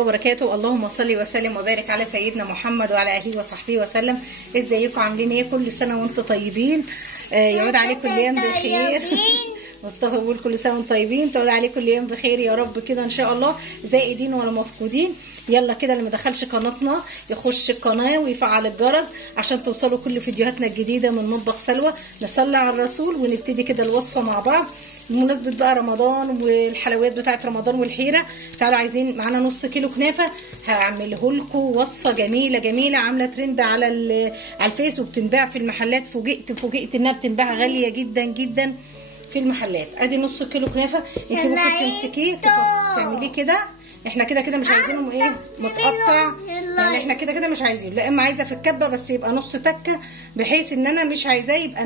الله وبركاته. اللهم صل وسلم وبارك على سيدنا محمد وعلى اله وصحبه وسلم. ازيكم عاملين ايه؟ كل سنه وانتم طيبين، يعود عليكم الايام بخير. مصطفى بيقول كل سنه وانتم طيبين، تعود عليكم الايام بخير يا رب كده ان شاء الله، زائدين ولا مفقودين. يلا كده اللي ما دخلش قناتنا يخش القناه ويفعل الجرس عشان توصلوا كل فيديوهاتنا الجديده من مطبخ سلوى. نصلي على الرسول ونبتدي كده الوصفه مع بعض بمناسبه بقى رمضان والحلويات بتاعه رمضان والحيره. تعالوا عايزين معانا نص كيلو كنافه، هعمله لكم وصفه جميله جميله عامله ترند على الفيس وبتنباع في المحلات. فوجئت انها بتنباع غاليه جدا جدا في المحلات. ادي نص كيلو كنافه، انت ممكن تمسكيه تعمليه كده. احنا كده مش عايزينهم ايه متقطع، يعني احنا كده مش عايزينه، لا اما عايزه في الكبه بس يبقى نص تكه، بحيث ان انا مش عايزاه يبقى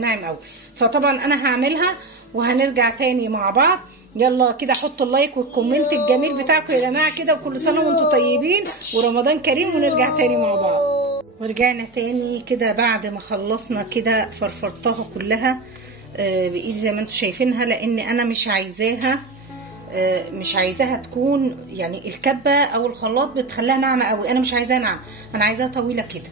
ناعم قوي، فطبعا انا هعملها وهنرجع تاني مع بعض. يلا كده حطوا اللايك والكومنت الجميل بتاعكم يا جماعه كده، وكل سنه وانتم طيبين ورمضان كريم، ونرجع تاني مع بعض. ورجعنا تاني كده بعد ما خلصنا كده فرفرتها كلها بايدي زي ما انتم شايفينها، لان انا مش عايزاها تكون يعني الكبه او الخلاط بتخليها ناعمه قوي. انا مش عايزاها ناعمه، انا عايزاها طويله كده.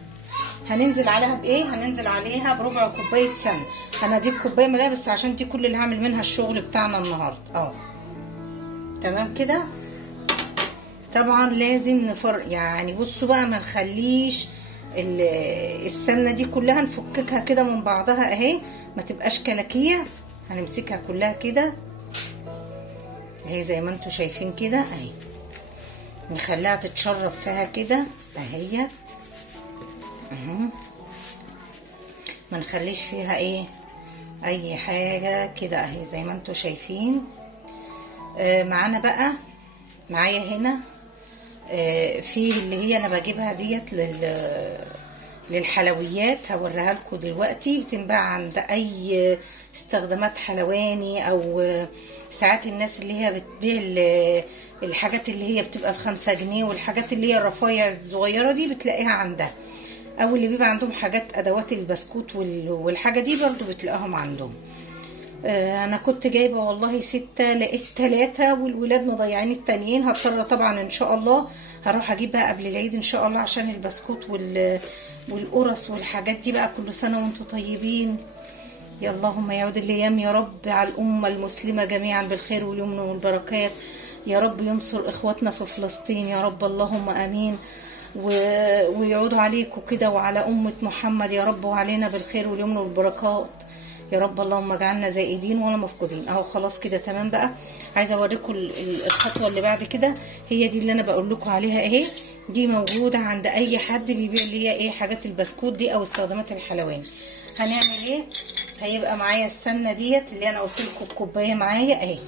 هننزل عليها بايه؟ هننزل عليها بربع كوبايه سمنه. انا دي كوبايه مليانه بس عشان دي كل اللي هعمل منها الشغل بتاعنا النهارده. تمام كده. طبعا لازم يعني بصوا بقى ما نخليش السمنه دي كلها، نفككها كده من بعضها اهي، ما تبقاش كلاكيع. هنمسكها كلها كده اهي زي ما انتم شايفين كده اهي، نخليها تتشرب فيها كده اهيت اهو، ما نخليش فيها ايه اي حاجه كده اهي زي ما انتم شايفين. معانا بقى معايا هنا في اللي هي انا بجيبها ديت للحلويات، هوريها لكم دلوقتي. بتنباع عند اي استخدامات حلواني، او ساعات الناس اللي هي بتبيع الحاجات اللي هي بتبقى ب5 جنيه، والحاجات اللي هي الرفايع الصغيره دي بتلاقيها عندها، او اللي بيبقى عندهم حاجات ادوات البسكوت والحاجه دي برضو بتلاقيهم عندهم. انا كنت جايبه والله 6، لقيت 3 والولاد مضيعين التانيين. هضطر طبعا ان شاء الله هروح اجيبها قبل العيد ان شاء الله، عشان البسكوت والقرص والحاجات دي بقى. كل سنه وانتم طيبين. يا اللهم يعود الايام يا رب على الامه المسلمه جميعا بالخير واليمن والبركات يا رب. ينصر اخواتنا في فلسطين يا رب، اللهم امين. ويعودوا عليكم كده وعلى امه محمد يا رب، وعلينا بالخير واليمن والبركات يا رب. اللهم اجعلنا زائدين ولا مفقودين. اهو خلاص كده تمام بقى. عايزه اوريكم الخطوه اللي بعد كده، هي دي اللي انا بقول لكم عليها اهي. دي موجوده عند اي حد بيبيع اللي هي ايه حاجات البسكوت دي او استخدامات الحلواني. هنعمل ايه؟ هيبقى معايا السمنه ديت اللي انا قلت لكم الكوبايه معايا اهي.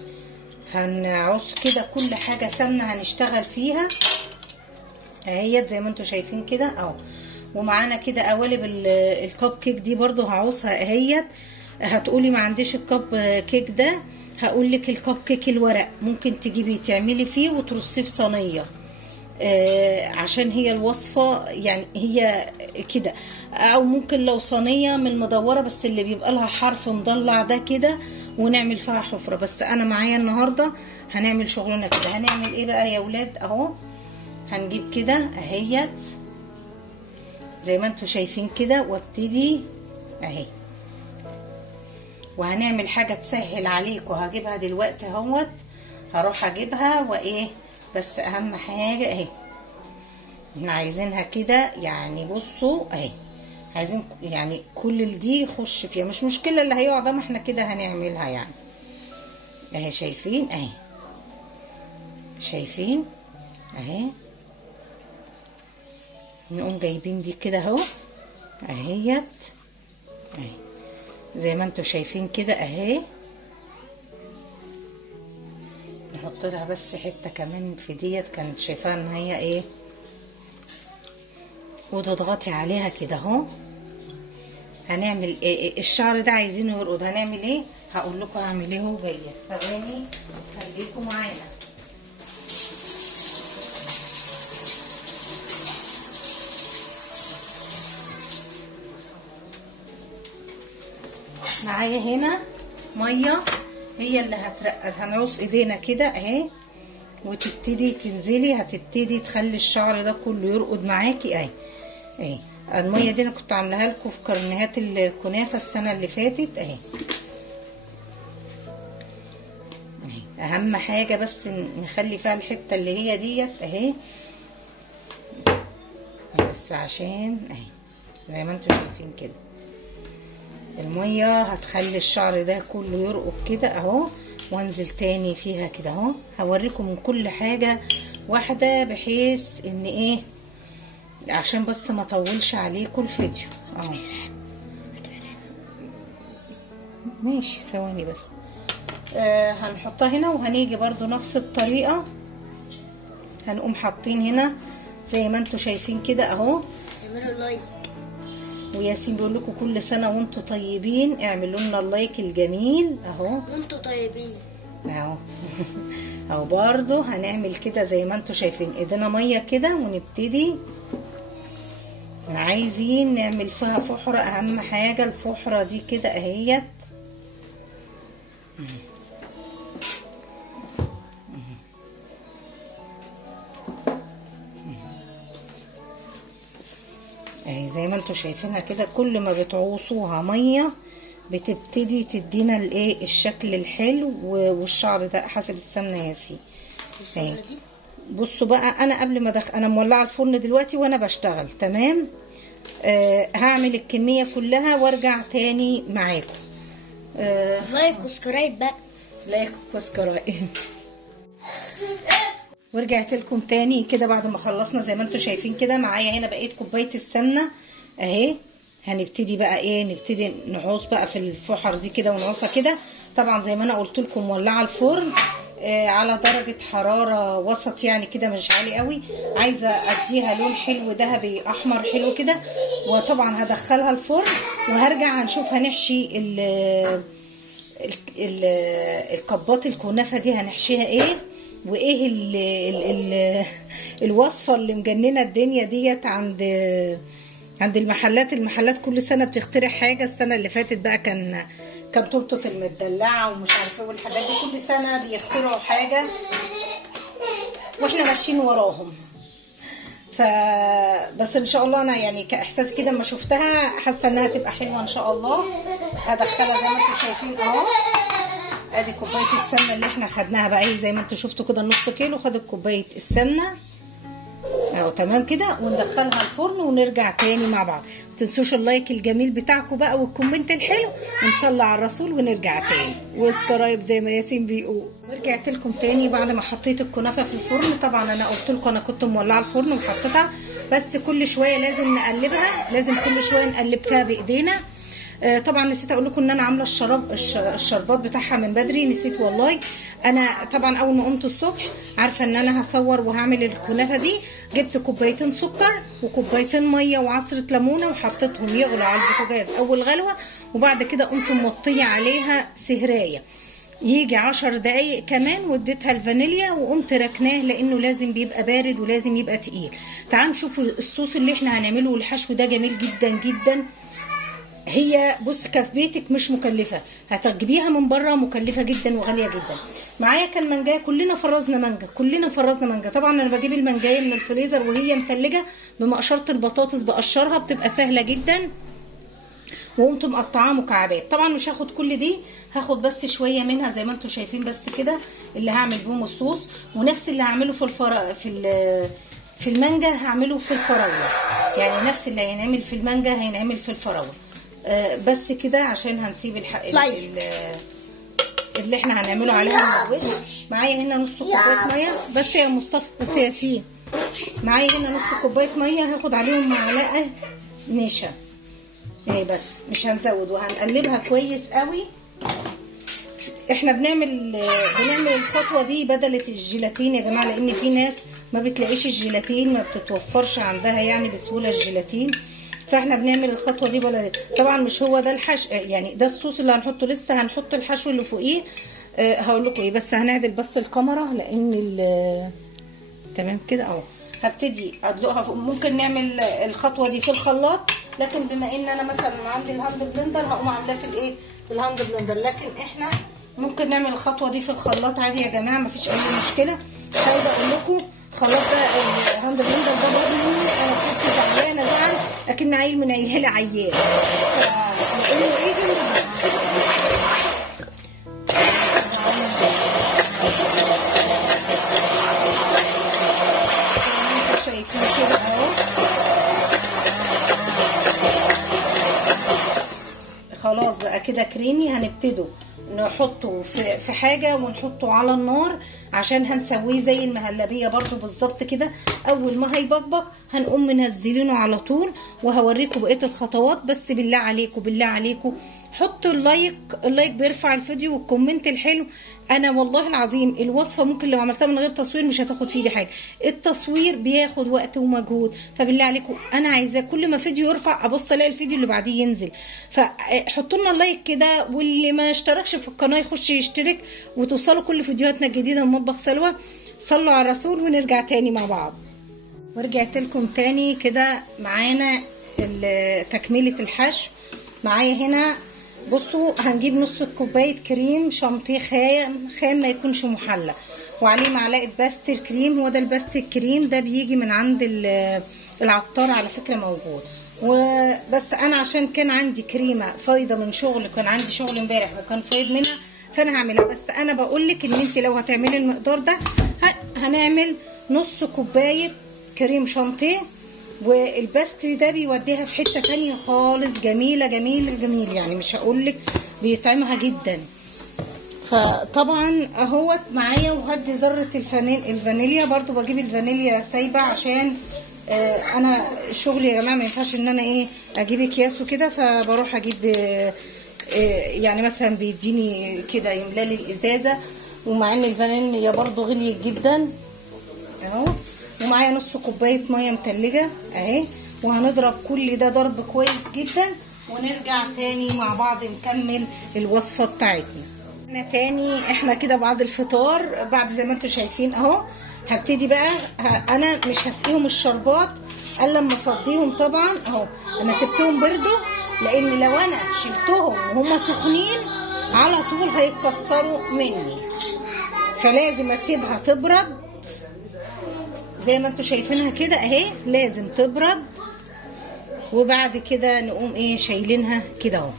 هنعص كده كل حاجه سمنه هنشتغل فيها اهيت زي ما انتم شايفين كده اهو. ومعانا كده قوالب الكب كيك دي برضو هعوصها اهيت. هتقولي ما عنديش الكب كيك ده، هقول لك الكب كيك الورق ممكن تجيبي تعملي فيه وترصيه في صينيه، عشان هي الوصفه يعني هي كده. او ممكن لو صينيه من مدوره بس اللي بيبقى لها حرف مضلع ده كده، ونعمل فيها حفره. بس انا معايا النهارده هنعمل شغلنا كده. هنعمل ايه بقى يا ولاد؟ اهو هنجيب كده اهيت زي ما انتم شايفين كده، وابتدي اهي. وهنعمل حاجه تسهل عليكم، هجيبها دلوقتي اهوت، هروح اجيبها وايه. بس اهم حاجه اهي احنا عايزينها كده يعني. بصوا اهي، عايزين يعني كل دي يخش فيها، مش مشكله اللي هيقع ده، ما احنا كده هنعملها يعني اهي. شايفين اهي، شايفين اهي. نقوم جايبين دي كده اهو اهيت اهي زي ما انتم شايفين كده اهي. نحط لها بس حته كمان في ديت، كانت شايفاها ان هي ايه، وتضغطي عليها كده اهو. هنعمل ايه؟ الشعر ده عايزينه يرقد، هنعمل ايه؟ هقول لكم هعمل ايه. هو جايه ثواني خليكم معانا. معايا هنا ميه هي اللي هترقد. هنعوص ايدينا كده اهي وتبتدي تنزلي، هتبتدي تخلي الشعر ده كله يرقد معاكي اهي. اهي الميه دي انا كنت عاملاها لكم في كرنيهات الكنافه السنه اللي فاتت اهي. اهم حاجه بس نخلي فيها الحته اللي هي ديت اهي، بس عشان اهي زي ما انتم شايفين كده الميه هتخلي الشعر ده كله يرقب كده اهو. وانزل تاني فيها كده اهو. هوريكم من كل حاجه واحده بحيث ان ايه عشان بس ما اطولش عليكم الفيديو اهو. ماشي ثواني بس. هنحطها هنا وهنيجي برضو نفس الطريقه، هنقوم حاطين هنا زي ما انتم شايفين كده اهو. اعملوا لايك، وياسين بيقول لكم كل سنه وانتم طيبين، اعملوا لنا اللايك الجميل اهو. وانتوا طيبين اهو. اهو برضو هنعمل كده زي ما انتم شايفين ايدينا ميه كده، ونبتدي عايزين نعمل فيها فحره. اهم حاجه الفحره دي كده اهيت. اهي زي ما انتم شايفينها كده، كل ما بتعوصوها ميه بتبتدي تدينا الايه الشكل الحلو. والشعر ده حسب السمنه يا سي. اهي بصوا بقى، انا قبل ما انا مولعه الفرن دلوقتي وانا بشتغل تمام. هعمل الكميه كلها وارجع تاني معاكم. لايك وسبسكرايب بقى، لايك وسبسكرايب. ورجعت لكم تاني كده بعد ما خلصنا زي ما انتم شايفين كده. معايا هنا بقيت كوبايه السمنه اهي. هنبتدي بقى ايه، نبتدي نعوص بقى في الفحر دي كده ونعوصها كده. طبعا زي ما انا قلت لكم مولعه الفرن على درجه حراره وسط يعني كده، مش عالي قوي. عايزه اديها لون حلو ذهبي احمر حلو كده. وطبعا هدخلها الفرن وهرجع هنشوف هنحشي الكبات الكنافه دي هنحشيها ايه، وايه الوصفه اللي مجننه الدنيا ديت عند المحلات كل سنه بتخترع حاجه. السنه اللي فاتت بقى كان تورته المدلعه ومش عارفه ايه والحاجات دي. كل سنه بيخترعوا حاجه واحنا ماشيين وراهم. بس ان شاء الله انا يعني كاحساس كده لما شفتها حاسه انها تبقى حلوه ان شاء الله. هدخلها زي ما انتم شايفين اهو. ادي كوبايه السمنه اللي احنا خدناها بقى زي ما انتم شفتوا كده نص كيلو. خدت كوبايه السمنه اهو تمام كده، وندخلها الفرن ونرجع تاني مع بعض. متنسوش اللايك الجميل بتاعكم بقى والكومنت الحلو، ونصلي على الرسول ونرجع تاني، وسبسكرايب زي ما ياسين بيقول. ورجعت لكم تاني بعد ما حطيت الكنافه في الفرن. طبعا انا قلت لكم انا كنت مولعه الفرن وحطيتها، بس كل شويه لازم نقلبها، لازم كل شويه نقلب فيها بايدينا. طبعا نسيت اقول لكم ان انا عامله الشربات بتاعها من بدري، نسيت والله. انا طبعا اول ما قمت الصبح عارفه ان انا هصور وهعمل الكنافه دي، جبت كوبايتين سكر وكوبايتين ميه وعصره ليمونه وحطيتهم يغلوا على البوتاجاز اول غلوه. وبعد كده قمت موطيه عليها سهرايه يجي 10 دقايق كمان، واديتها الفانيليا وقمت ركناه لانه لازم بيبقى بارد ولازم يبقى تقيل. تعالوا نشوفوا الصوص اللي احنا هنعمله. والحشو ده جميل جدا جدا. هي بص في بيتك مش مكلفه، هتجيبيها من بره مكلفه جدا وغاليه جدا. معايا كان مانجايه، كلنا فرزنا مانجا. طبعا انا بجيب المانجايه من الفريزر وهي متلجه بمقشره البطاطس، بقشرها بتبقى سهله جدا. وقمت مقطعاها مكعبات. طبعا مش هاخد كل دي، هاخد بس شويه منها زي ما انتم شايفين بس كده اللي هعمل بيهم الصوص. ونفس اللي هعمله في المانجا هعمله في الفراوله، يعني نفس اللي هينعمل في المانجا هينعمل في الفراوله. بس كده عشان هنسيب اللي احنا هنعمله عليها المروش. معايا هنا نص كوبايه ميه بس يا مصطفى، بس يا ياسين. معايا هنا نص كوبايه ميه، هاخد عليهم معلقه نشا بس مش هنزود، وهنقلبها كويس قوي. احنا بنعمل الخطوه دي بدل الجيلاتين يا جماعه، لان في ناس ما بتلاقيش الجيلاتين، ما بتتوفرش عندها يعني بسهوله الجيلاتين. فاحنا بنعمل الخطوه دي بدل. طبعا مش هو ده الحشو يعني، ده الصوص اللي هنحطه، لسه هنحط الحشو اللي فوقيه. هقول لكم ايه، بس هنعدل بس الكاميرا لان تمام كده اهو. هبتدي ادلقها. ممكن نعمل الخطوه دي في الخلاط، لكن بما ان انا مثلا عندي الهاند بلندر هقوم عاملاه في الهاند بلندر. لكن احنا ممكن نعمل الخطوه دي في الخلاط عادي يا جماعه، مفيش اي مشكله. مش عايزه اقول لكم الخلاط ده الهاند بلندر ده باظ مني، انا كنت زعلانه زعل لكن عيل من عيالي عيال، فنقول ايدي شايفين كده اهو. خلاص بقى كده كريمي. هنبتدوا نحطه في حاجه ونحطه على النار عشان هنسويه زي المهلبيه برضو بالظبط كده. اول ما هيبقبق هنقوم منزلينه على طول، وهوريكم بقيه الخطوات. بس بالله عليكم بالله عليكم حطوا اللايك بيرفع الفيديو، والكومنت الحلو. انا والله العظيم الوصفه ممكن لو عملتها من غير تصوير مش هتاخد في ايدي حاجه، التصوير بياخد وقت ومجهود. فبالله عليكم انا عايزاه كل ما فيديو يرفع ابص الاقي الفيديو اللي بعديه ينزل. فحطوا لنا اللايك كده، واللي ما اشتركش في القناه يخش يشترك وتوصلوا كل فيديوهاتنا الجديده من مطبخ سلوى. صلوا على الرسول ونرجع تاني مع بعض. ورجعت لكم تاني كده. معانا تكمله الحشو. معايا هنا بصوا هنجيب نص كوبايه كريم شانتيه خام ما يكونش محلى، وعليه معلقه باستر كريم. هو ده الباستر كريم ده بيجي من عند العطار على فكره موجود. وبس انا عشان كان عندي كريمه فايضه من شغل، كان عندي شغل امبارح وكان فايض منها فانا هعملها. بس انا بقول لك ان انت لو هتعملي المقدار ده هنعمل نص كوبايه كريم شانتيه، والباستري ده بيوديها في حته تانية خالص. جميله جميل يعني مش هقولك بيطعمها جدا. فطبعا اهوت معايا. وهدي ذره الفانيليا برضو، بجيب الفانيليا سايبه عشان انا الشغل يا جماعه ما ينفعش ان انا اجيب اكياس وكده، فبروح اجيب يعني مثلا بيديني كده يملالي الازازه. ومع ان الفانيليا برضو غليت جدا اهو. ومعايا نص كوبايه ميه متلجه اهي. وهنضرب كل ده ضرب كويس جدا، ونرجع تاني مع بعض نكمل الوصفه بتاعتنا. احنا كده بعد الفطار، بعد زي ما انتم شايفين اهو. هبتدي بقى انا مش هسقيهم الشربات الا لما افضيهم طبعا اهو. انا سبتهم بردوا لان لو انا شلتهم وهم سخنين على طول هيتكسروا مني، فلازم اسيبها تبرد زي ما انتم شايفينها كده اهي. لازم تبرد، وبعد كده نقوم شايلينها كده اهو.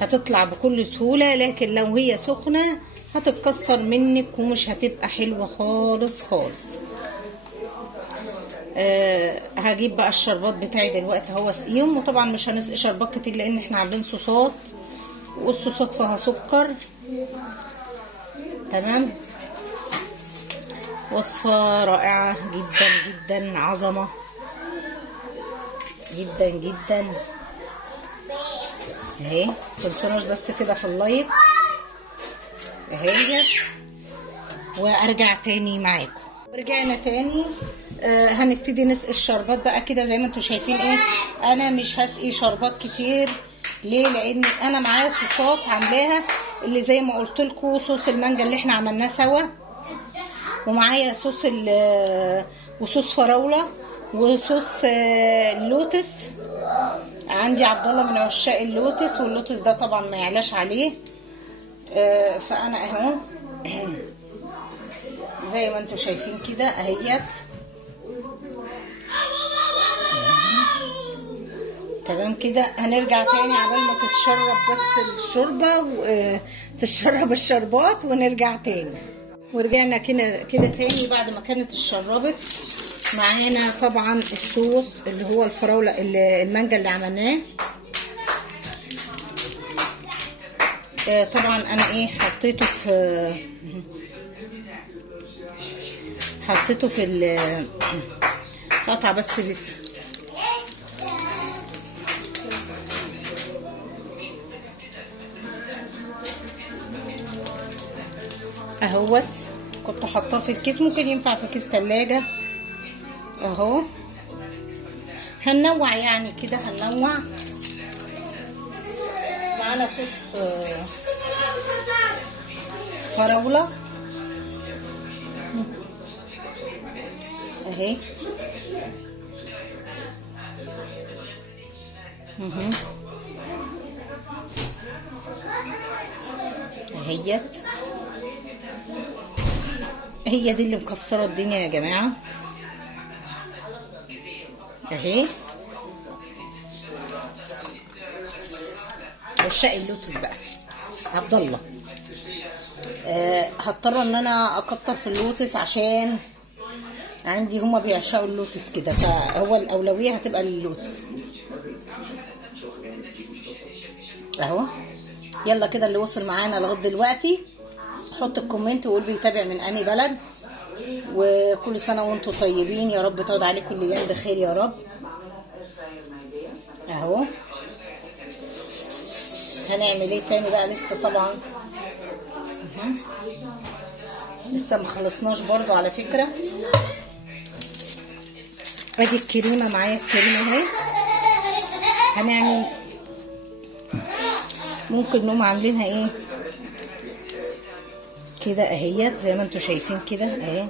هتطلع بكل سهوله، لكن لو هي سخنه هتتكسر منك ومش هتبقى حلوه خالص. هجيب بقى الشربات بتاعي دلوقتي اهو اسقيهم. وطبعا مش هنسقي شربات كتير لان احنا عاملين صوصات، والصوصات فيها سكر. تمام. وصفة رائعة جدا عظمة جدا اهي. متنسوناش بس كده في اللايك اهي. وارجع تاني معاكم. ورجعنا تاني. هنبتدي نسقي الشربات بقى كده زي ما انتم شايفين انا مش هسقي شربات كتير. ليه؟ لان انا معايا صوصات عاملاها، اللي زي ما قلت لكم صوص المانجا اللي احنا عملناه سوا، ومعايا صوص وصوص فراوله، وصوص اللوتس. عندي عبد الله من عشاق اللوتس، واللوتس ده طبعا ما يعلاش عليه. فانا اهو زي ما انتم شايفين كده اهيت. تمام كده. هنرجع تاني عبال ما تتشرب بس الشوربه وتتشرب الشربات ونرجع تاني. ورجعنا كده تاني بعد ما كانت اتشربت. معانا طبعا الصوص اللي هو الفراوله المانجا اللي عملناه. طبعا انا حطيته في القطعه بس اهوت. كنت حاطاه في الكيس، ممكن ينفع في كيس تلاجة اهو. هننوع يعني كده، هننوع. معانا صوص فراولة اهي. اهيت. هي دي اللي مكسره الدنيا يا جماعه اهي. عشاق اللوتس بقى عبد الله، هضطر ان انا اكتر في اللوتس عشان عندي هما بيعشقوا اللوتس كده، فهو الاولويه هتبقى للوتس اهو. يلا كده اللي وصل معانا لغايه دلوقتي حط الكومنت وقول بيتابع من انهي بلد، وكل سنه وانتم طيبين، يا رب تعود عليكم الايام بخير يا رب اهو. هنعمل ايه تاني بقى؟ لسه طبعا لسه مخلصناش برضو على فكره. ادي الكريمه معايا، الكريمه اهي. هنعمل ممكن نقوم عاملينها ايه كده اهيت زي ما انتم شايفين كده اهي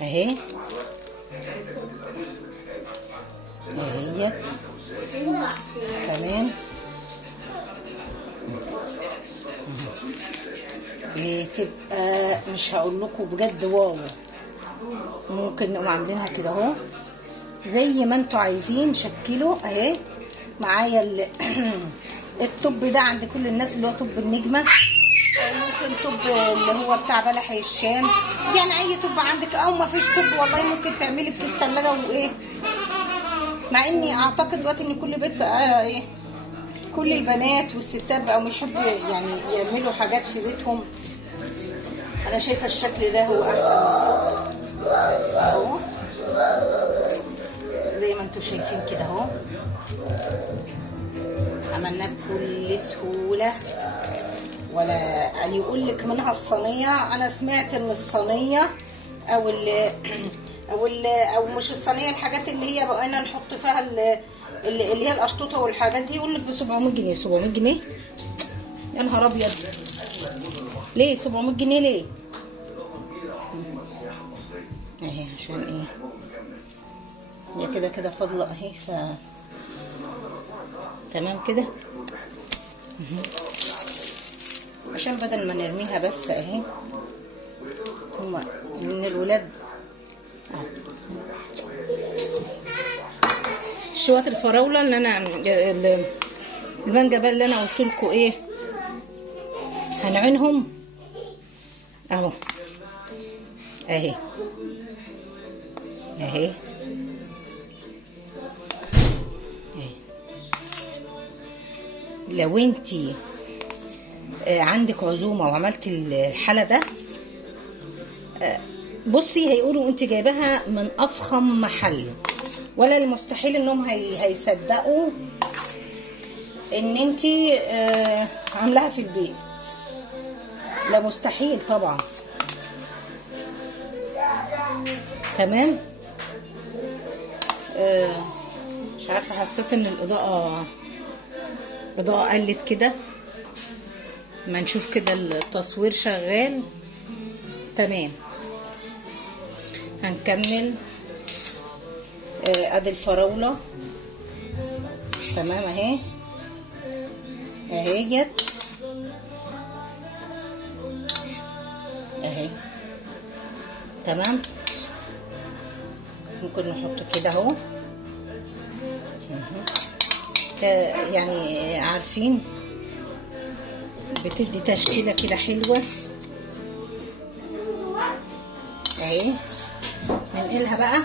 اهي اهيت تمام. بتبقى مش هقول لكم بجد واو. ممكن نقوم عاملينها كده اهو زي ما انتوا عايزين شكلوا اهي. معايا الطب ده عند كل الناس اللي هو طب النجمه، ممكن طب اللي هو بتاع بلح الشام، يعني اي طب عندك، او ما فيش طب والله ممكن تعملي في الثلاجه وايه. مع اني اعتقد دلوقتي ان كل بيت بقى ايه، كل البنات والستات بقوا يحبوا يعني يعملوا حاجات في بيتهم. انا شايفه الشكل ده هو احسن اهو زي ما انتوا شايفين كده اهو. عملناه بكل سهوله، ولا يقول لك منها الصينيه. انا سمعت ان الصينيه او مش الصينيه، الحاجات اللي هي بقينا نحط فيها اللي هي القشطوطه والحاجات دي يقول لك ب 700 جنيه. 700 جنيه يا نهار ابيض، ليه 700 جنيه ليه؟ اهي عشان ايه هي كده كده فاضله اهي، تمام كده عشان بدل ما نرميها بس اهي. هما من الولاد شويه الفراوله اللي انا المانجا بقى اللي انا قلت لكم ايه هنعينهم اهو اهي اهي اهي. لو انتي عندك عزومه وعملت الحاله ده بصي هيقولوا انت جايباها من افخم محل، ولا المستحيل انهم هيصدقوا ان انت عاملاها في البيت. لا مستحيل طبعا. تمام. مش عارفه، حسيت ان الاضاءه قلت كده. ما نشوف كده التصوير شغال تمام. هنكمل ادي الفراوله تمام اهي اهيت اهي تمام. ممكن نحط كده اهو يعني عارفين بتدي تشكيله كده حلوه اهي. ننقلها بقى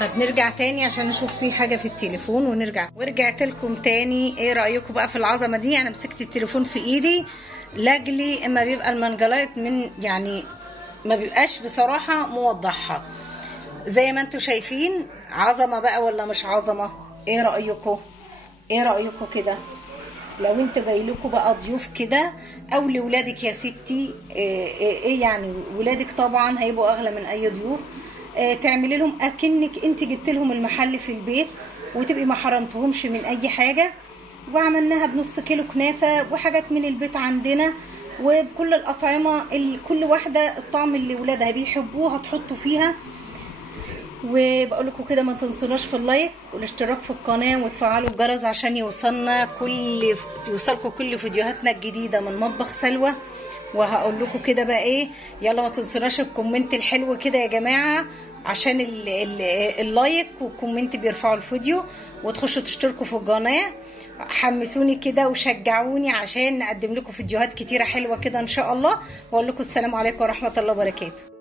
طب نرجع تاني عشان نشوف في حاجه في التليفون ورجعت لكم تاني. ايه رايكم بقى في العظمه دي؟ انا مسكت التليفون في ايدي لاجلي اما بيبقى المنجلايت من يعني ما بيبقاش بصراحه موضحها زي ما انتوا شايفين. عظمه بقى ولا مش عظمه؟ ايه رايكم كده؟ لو انت جايلكوا بقى ضيوف كده او لولادك يا ستي، ايه يعني ولادك طبعا هيبقوا اغلى من اي ضيوف. تعملي لهم اكنك انت جبت لهم المحل في البيت، وتبقي ما حرمتهمش من اي حاجه. وعملناها بنص كيلو كنافه وحاجات من البيت عندنا، وبكل الاطعمه كل واحده الطعم اللي ولادها بيحبوه هتحطوا فيها. وبقول لكم كده ما تنسوناش في اللايك والاشتراك في القناه وتفعلوا الجرس عشان يوصلكم كل فيديوهاتنا الجديده من مطبخ سلوى. وهقول لكم كده بقى ايه، يلا ما تنسوناش الكومنت الحلو كده يا جماعه، عشان اللايك والكومنت بيرفعوا الفيديو، وتخشوا تشتركوا في القناه. حمسوني كده وشجعوني عشان نقدم لكم فيديوهات كتيره حلوه كده ان شاء الله. واقول لكم السلام عليكم ورحمه الله وبركاته.